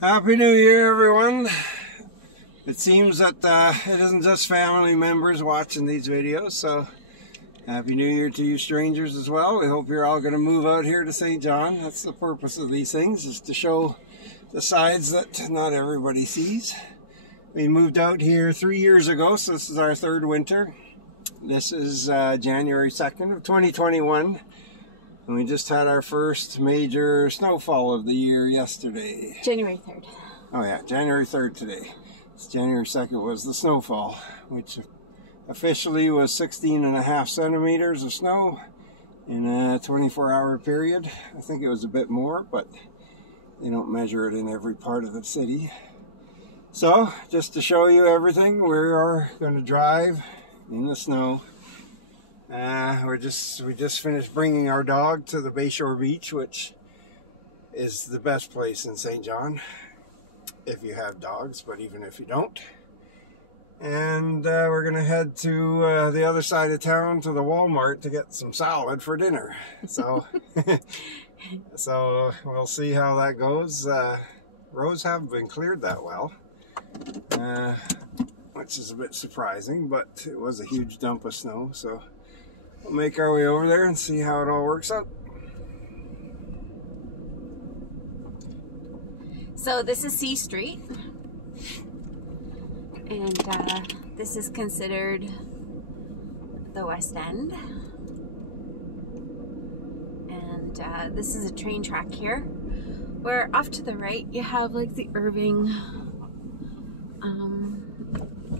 Happy New Year, everyone. It seems that it isn't just family members watching these videos, so Happy New Year to you strangers as well. We hope you're all going to move out here to St. John. That's the purpose of these things, is to show the sides that not everybody sees. We moved out here 3 years ago, so this is our third winter. This is January 2nd of 2021. And we just had our first major snowfall of the year yesterday. January 3rd. Oh yeah, January 3rd today. It's January 2nd was the snowfall, which officially was 16.5 centimeters of snow in a 24-hour period. I think it was a bit more, but they don't measure it in every part of the city. So, just to show you everything, we are going to drive in the snow. We just finished bringing our dog to the Bayshore Beach, which is the best place in St. John if you have dogs, but even if you don't. And we're going to head to the other side of town to the Walmart to get some salad for dinner. So, so we'll see how that goes. Roads haven't been cleared that well, which is a bit surprising, but it was a huge dump of snow, so we'll make our way over there and see how it all works out. So this is C Street, and this is considered the West End, and this is a train track here, where off to the right you have like the Irving,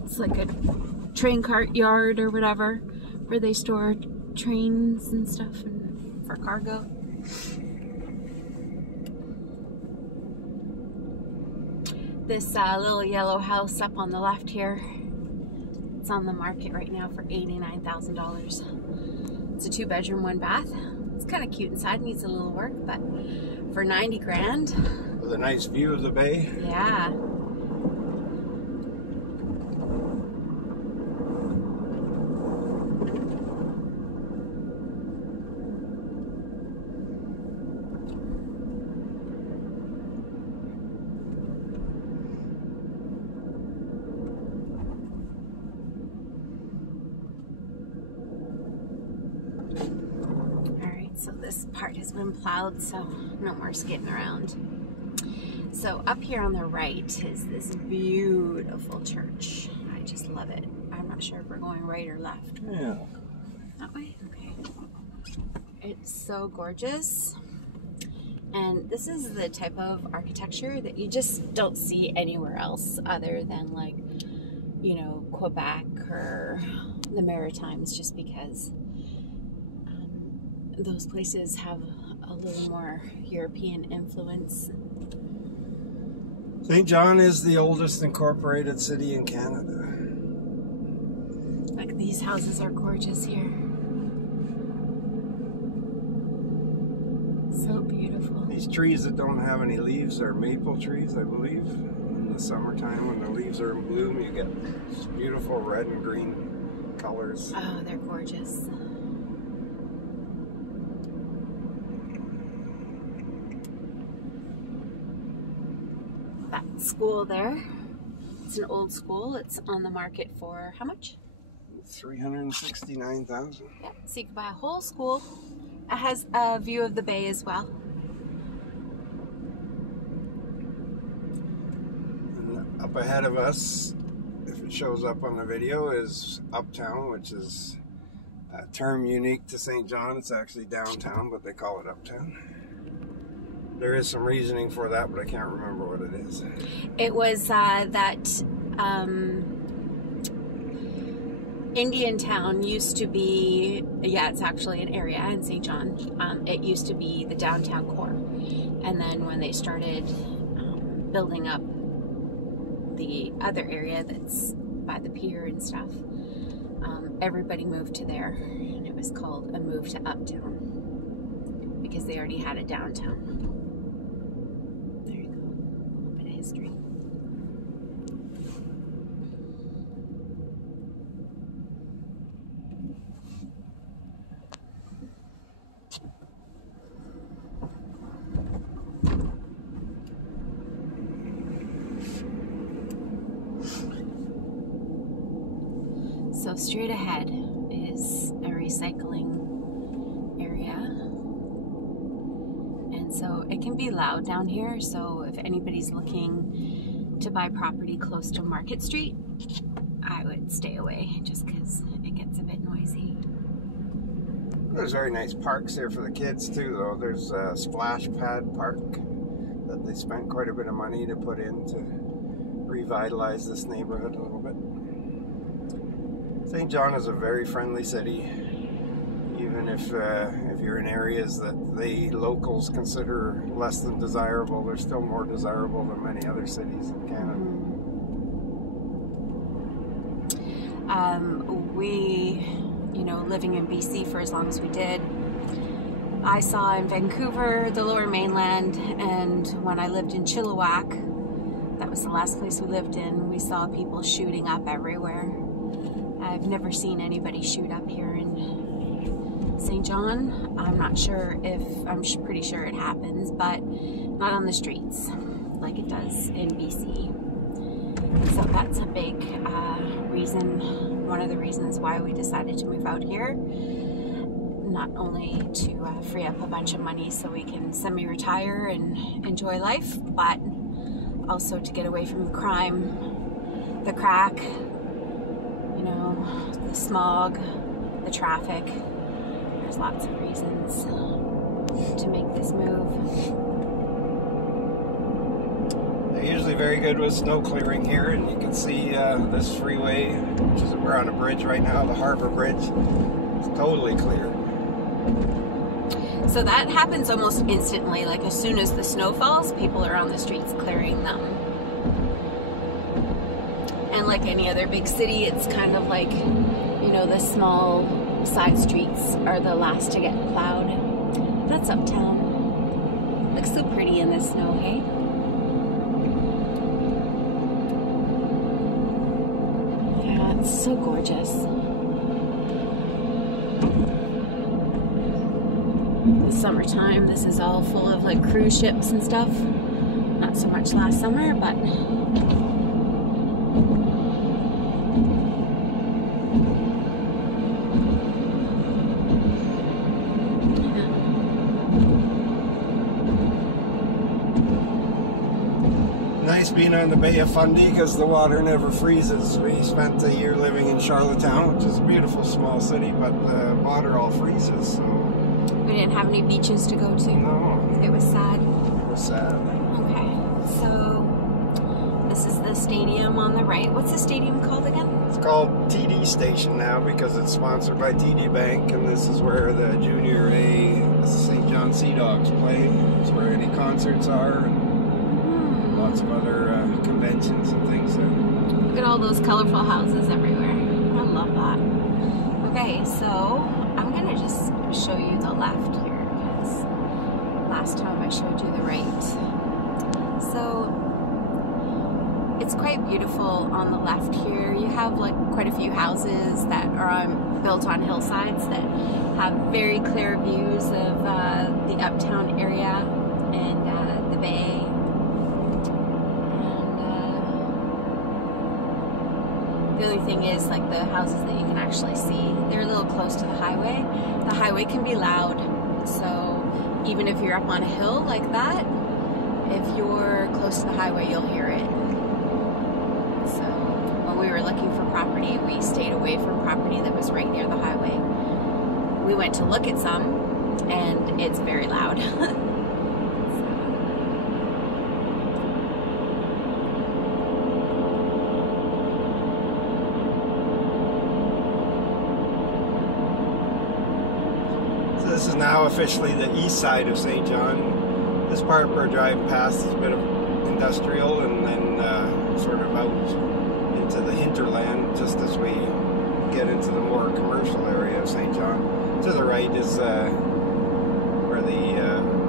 it's like a train cart yard or whatever, where they store trains and stuff and for cargo. This little yellow house up on the left here, it's on the market right now for $89,000. It's a 2-bedroom, 1 bath. It's kind of cute inside, needs a little work, but for 90 grand. With a nice view of the bay. Yeah. So this part has been plowed, so no more skidding around. So up here on the right is this beautiful church. I just love it. I'm not sure if we're going right or left. Yeah. That way? Okay. It's so gorgeous. And this is the type of architecture that you just don't see anywhere else other than, like, you know, Quebec or the Maritimes, just because those places have a little more European influence. St. John is the oldest incorporated city in Canada. Like, these houses are gorgeous here. So beautiful. These trees that don't have any leaves are maple trees, I believe. In the summertime when the leaves are in bloom, you get beautiful red and green colors. Oh, they're gorgeous. That school there, it's an old school. It's on the market for how much? $369,000. Yeah, so you can buy a whole school. It has a view of the bay as well. And up ahead of us, if it shows up on the video, is Uptown, which is a term unique to St. John. It's actually downtown, but they call it Uptown. There is some reasoning for that, but I can't remember what it is. It was that Indian Town used to be, yeah, it's actually an area in St. John. It used to be the downtown core. And then when they started building up the other area that's by the pier and stuff, everybody moved to there. And it was called a move to Uptown, because they already had a downtown. History. So straight ahead is a recycling area. And so it can be loud down here. So if anybody's looking to buy property close to Market Street, I would stay away just because it gets a bit noisy. There's very nice parks here for the kids too, though. There's a splash pad park that they spent quite a bit of money to put in to revitalize this neighborhood a little bit. St. John is a very friendly city, even if you're in areas that the locals consider less than desirable. They're still more desirable than many other cities in Canada. Living in BC for as long as we did, I saw in Vancouver, the Lower Mainland, and when I lived in Chilliwack, that was the last place we lived in, we saw people shooting up everywhere. I've never seen anybody shoot up here in St. John. I'm pretty sure it happens, but not on the streets like it does in BC. So that's a big one of the reasons why we decided to move out here. Not only to free up a bunch of money so we can semi-retire and enjoy life, but also to get away from the crime, the crack, the smog, the traffic. There's lots of reasons to make this move. They're usually very good with snow clearing here, and you can see this freeway, which is, we're on a bridge right now, the Harbor Bridge. It's totally clear. So that happens almost instantly. Like as soon as the snow falls, people are on the streets clearing them. And like any other big city, it's kind of like, the small side streets are the last to get plowed. That's Uptown. Looks so pretty in the snow, hey? Yeah, it's so gorgeous. The summertime, this is all full of like cruise ships and stuff. Not so much last summer, but Nice being on the Bay of Fundy because the water never freezes. We spent a year living in Charlottetown, which is a beautiful small city, but the water all freezes, so... We didn't have any beaches to go to. No. It was sad. It was sad. Okay, so this is the stadium on the right. What's the stadium called again? It's called TD Station now because it's sponsored by TD Bank, and this is where the Junior A St. John Sea Dogs play. It's where any concerts are, and lots of other conventions and things. Look at all those colorful houses everywhere. I love that. Okay, so I'm gonna just show you the left here because last time I showed you the right. So it's quite beautiful on the left here. You have like quite a few houses that are built on hillsides that have very clear views of the Uptown area and the bay. The only thing is, like, the houses that you can actually see, they're a little close to the highway. The highway can be loud, so even if you're up on a hill like that, if you're close to the highway, you'll hear it. So when we were looking for property, we stayed away from property that was right near the highway. We went to look at some, and it's very loud. This is now officially the east side of St. John. This part we're driving past is a bit of industrial, and then sort of out into the hinterland just as we get into the more commercial area of St. John. To the right is where the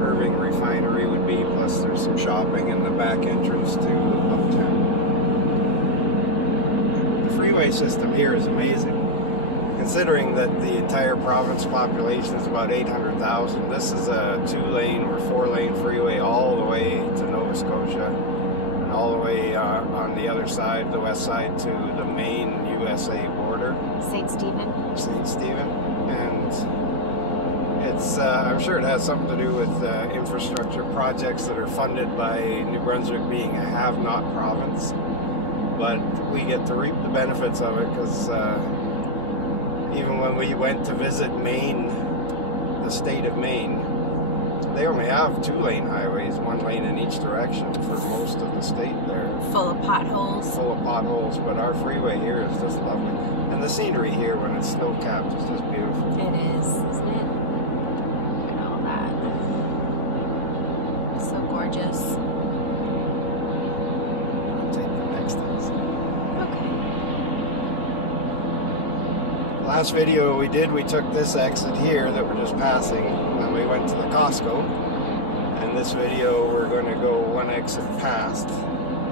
Irving refinery would be, plus there's some shopping in the back entrance to Uptown. The freeway system here is amazing. Considering that the entire province population is about 800,000, this is a 2-lane or 4-lane freeway all the way to Nova Scotia, and all the way on the other side, the west side, to the main USA border. order. St. Stephen. St. Stephen. And it's, I'm sure it has something to do with infrastructure projects that are funded by New Brunswick being a have-not province. But we get to reap the benefits of it because even when we went to visit Maine, the state of Maine, they only have 2-lane highways, 1 lane in each direction for most of the state there. Full of potholes. Full of potholes, but our freeway here is just lovely. And the scenery here when it's snow-capped is just beautiful. It is, isn't it? Look at all that. So gorgeous. I'll take the next exit. Okay. Last video we did, we took this exit here that we're just passing, and we went to the Costco. And this video, we're going to go 1 exit past.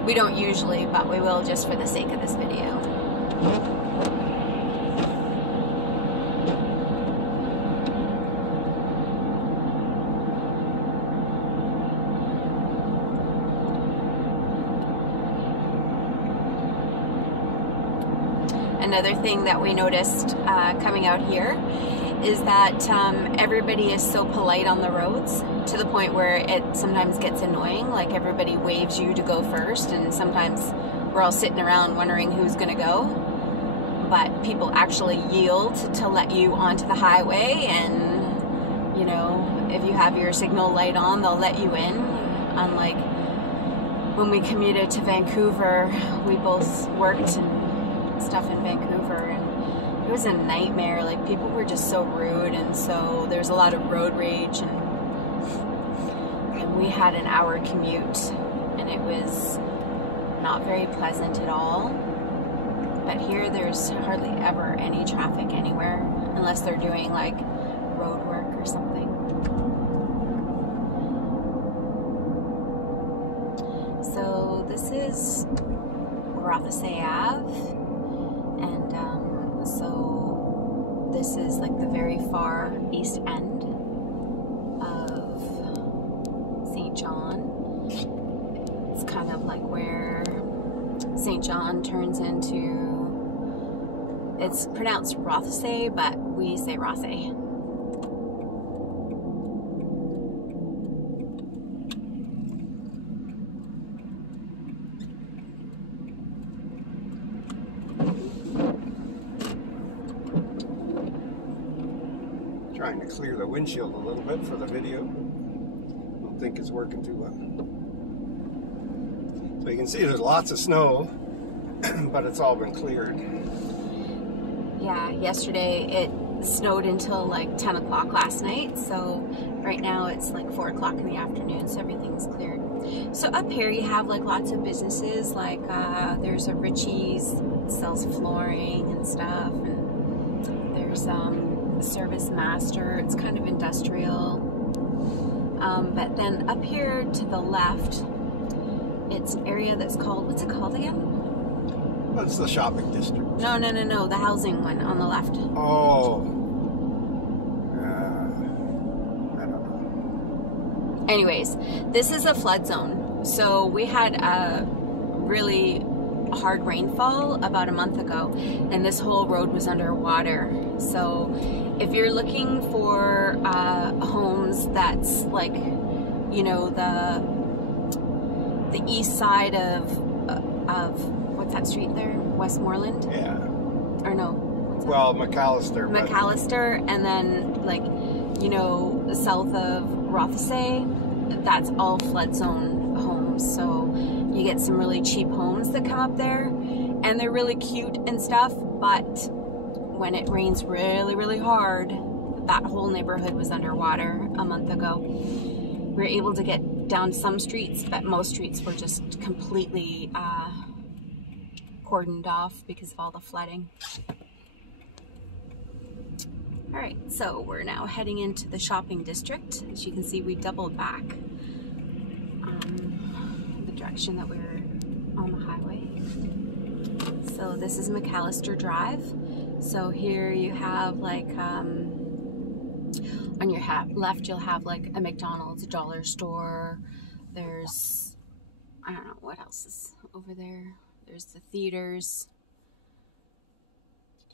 We don't usually, but we will just for the sake of this video. Another thing that we noticed coming out here is that everybody is so polite on the roads to the point where it sometimes gets annoying. Like everybody waves you to go first, and sometimes we're all sitting around wondering who's going to go. But people actually yield to let you onto the highway, and you know, if you have your signal light on, they'll let you in. Unlike when we commuted to Vancouver, we both worked and stuff in Vancouver, and it was a nightmare. Like people were just so rude, and so there's a lot of road rage, and we had an hour commute, and it was not very pleasant at all. But here there's hardly ever any traffic anywhere unless they're doing like road work or something. So this is Rothesay Ave. And so this is like the very far east end of St. John. It's kind of like where St. John turns into, it's pronounced Rothesay, but we say Rothesay. Trying to clear the windshield a little bit for the video. Don't think it's working too well. So you can see there's lots of snow, but it's all been cleared. Yeah, yesterday it snowed until like 10 o'clock last night, so right now it's like 4 o'clock in the afternoon, so everything's cleared. So up here you have like lots of businesses, like there's a Richie's that sells flooring and stuff, and there's Service Master. It's kind of industrial. But then up here to the left, it's an area that's called, what's it called again? That's the shopping district. No, the housing one on the left. Oh. I don't know. Anyways, this is a flood zone. So we had a really hard rainfall about a month ago, and this whole road was underwater. So if you're looking for homes that's like, you know, the east side of what's that street there? Westmoreland? Yeah. Or no? Well, McAllister. McAllister, and then like, you know, the south of Rothesay, that's all flood zone homes. So you get some really cheap homes that come up there, and they're really cute and stuff, but when it rains really, really hard, that whole neighborhood was underwater a month ago. We were able to get down some streets, but most streets were just completely cordoned off because of all the flooding. All right, so we're now heading into the shopping district. As you can see, we doubled back the direction that we were on the highway. So this is McAllister Drive. So here you have like, on your left you'll have like a McDonald's, a dollar store. There's, I don't know, what else is over there? There's the theaters.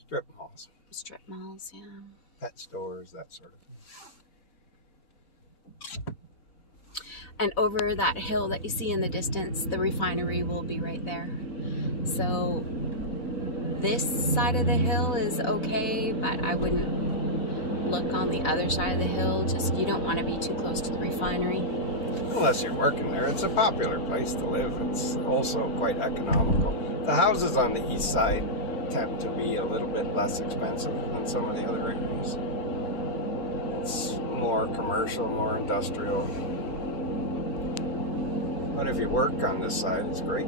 Strip malls. Strip malls, yeah. Pet stores, that sort of thing. And over that hill that you see in the distance, the refinery will be right there. So this side of the hill is okay, but I wouldn't look on the other side of the hill. Just, you don't want to be too close to the refinery. Unless you're working there. It's a popular place to live. It's also quite economical. The houses on the east side tend to be a little bit less expensive than some of the other areas. It's more commercial, more industrial. But if you work on this side, it's great.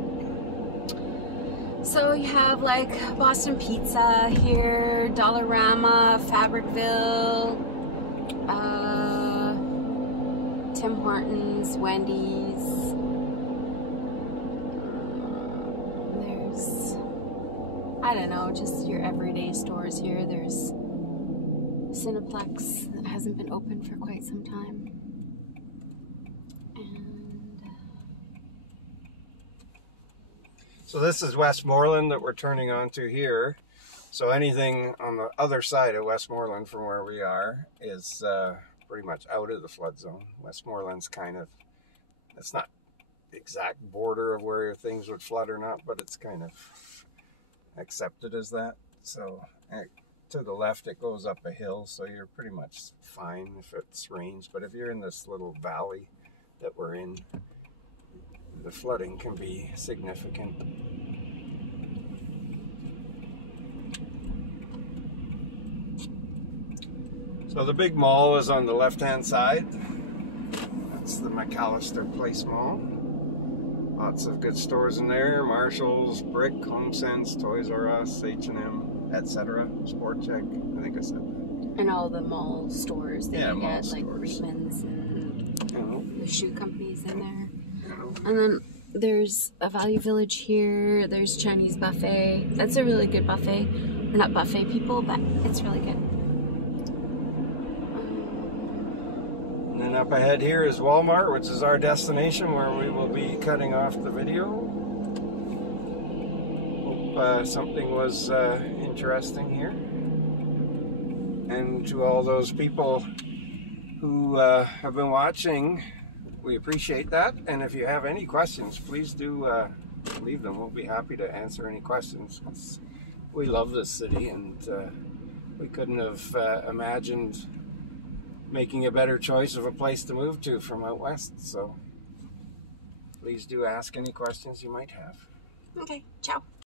So you have like Boston Pizza here, Dollarama, Fabricville, Tim Hortons, Wendy's. There's, I don't know, just your everyday stores here. There's Cineplex that hasn't been open for quite some time. So this is Westmoreland that we're turning onto here. So anything on the other side of Westmoreland from where we are is pretty much out of the flood zone. Westmoreland's kind of, it's not the exact border of where things would flood or not, but it's kind of accepted as that. So to the left it goes up a hill, so you're pretty much fine if it's rains. But if you're in this little valley that we're in, the flooding can be significant. So the big mall is on the left-hand side. That's the McAllister Place Mall. Lots of good stores in there. Marshalls, Brick, HomeSense, Toys R Us, H&M, etc. Sport Check. I think I said that. And all the mall stores that you get, like stores. Reitman's and the shoe companies in there. You And then there's a Value Village here. There's Chinese buffet. That's a really good buffet. We're not buffet people, but it's really good. And then up ahead here is Walmart, which is our destination where we will be cutting off the video. Hope something was interesting here. And to all those people who have been watching, we appreciate that. And if you have any questions, please do leave them. We'll be happy to answer any questions. We love this city, and we couldn't have imagined making a better choice of a place to move to from out west. So please do ask any questions you might have. Okay, ciao.